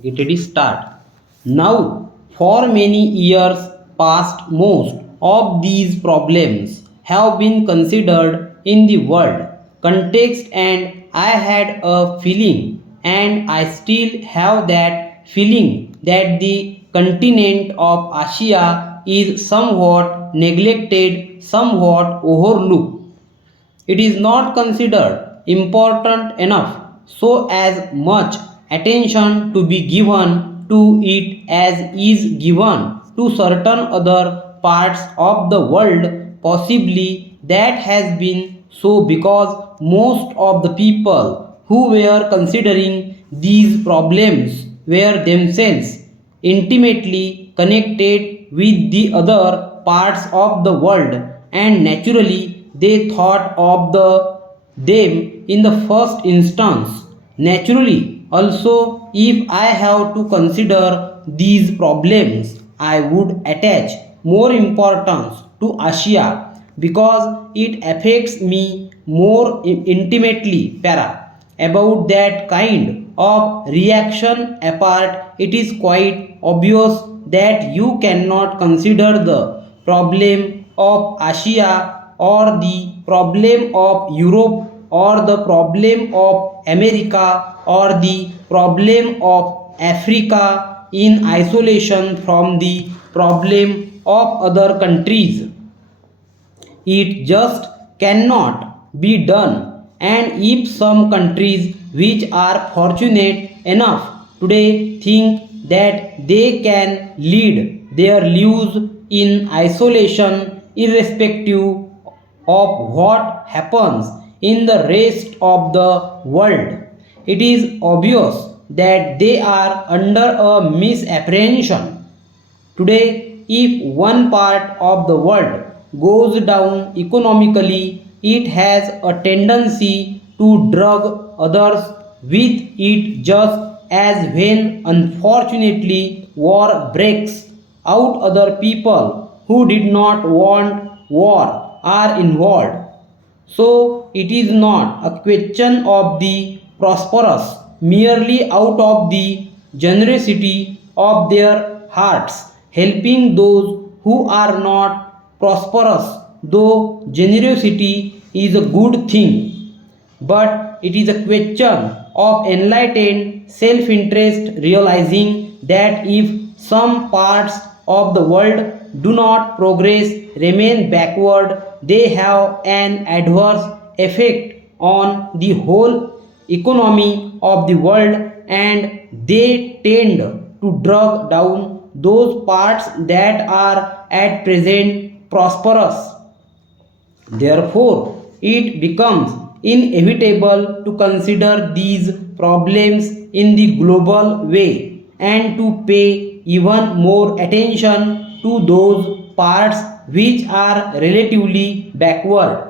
Get ready, start. Now, for many years past, most of these problems have been considered in the world context, and I had a feeling, and I still have that feeling, that the continent of Asia is somewhat neglected, somewhat overlooked. It is not considered important enough so as much attention to be given to it as is given to certain other parts of the world. Possibly that has been so because most of the people who were considering these problems were themselves intimately connected with the other parts of the world, and naturally they thought of them in the first instance. Naturally also, if I have to consider these problems, I would attach more importance to Asia because it affects me more intimately. About that kind of reaction apart, it is quite obvious that you cannot consider the problem of Asia or the problem of Europe or the problem of America or the problem of Africa in isolation from the problem of other countries. It just cannot be done. And if some countries which are fortunate enough today think that they can lead their lives in isolation irrespective of what happens in the rest of the world, it is obvious that they are under a misapprehension. Today, if one part of the world goes down economically, it has a tendency to drag others with it, just as when unfortunately war breaks out, other people who did not want war are involved. So it is not a question of the prosperous merely out of the generosity of their hearts, helping those who are not prosperous, though generosity is a good thing, but it is a question of enlightened self interest, realizing that if some parts of the world do not progress, remain backward, they have an adverse effect on the whole economy of the world, and they tend to drag down those parts that are at present prosperous. Therefore, it becomes inevitable to consider these problems in the global way and to pay even more attention to those parts which are relatively backward.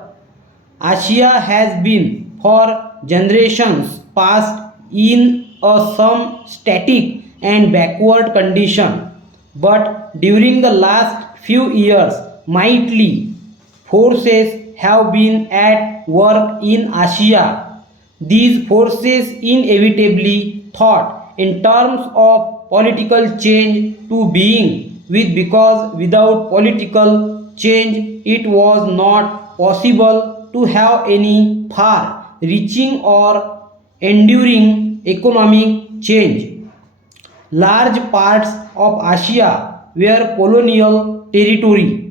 Asia has been for generations past in a some static and backward condition, but during the last few years, mighty forces have been at work in Asia. These forces inevitably thought in terms of political change to being with, because without political change it was not possible to have any far reaching or enduring economic change. Large parts of Asia were colonial territory,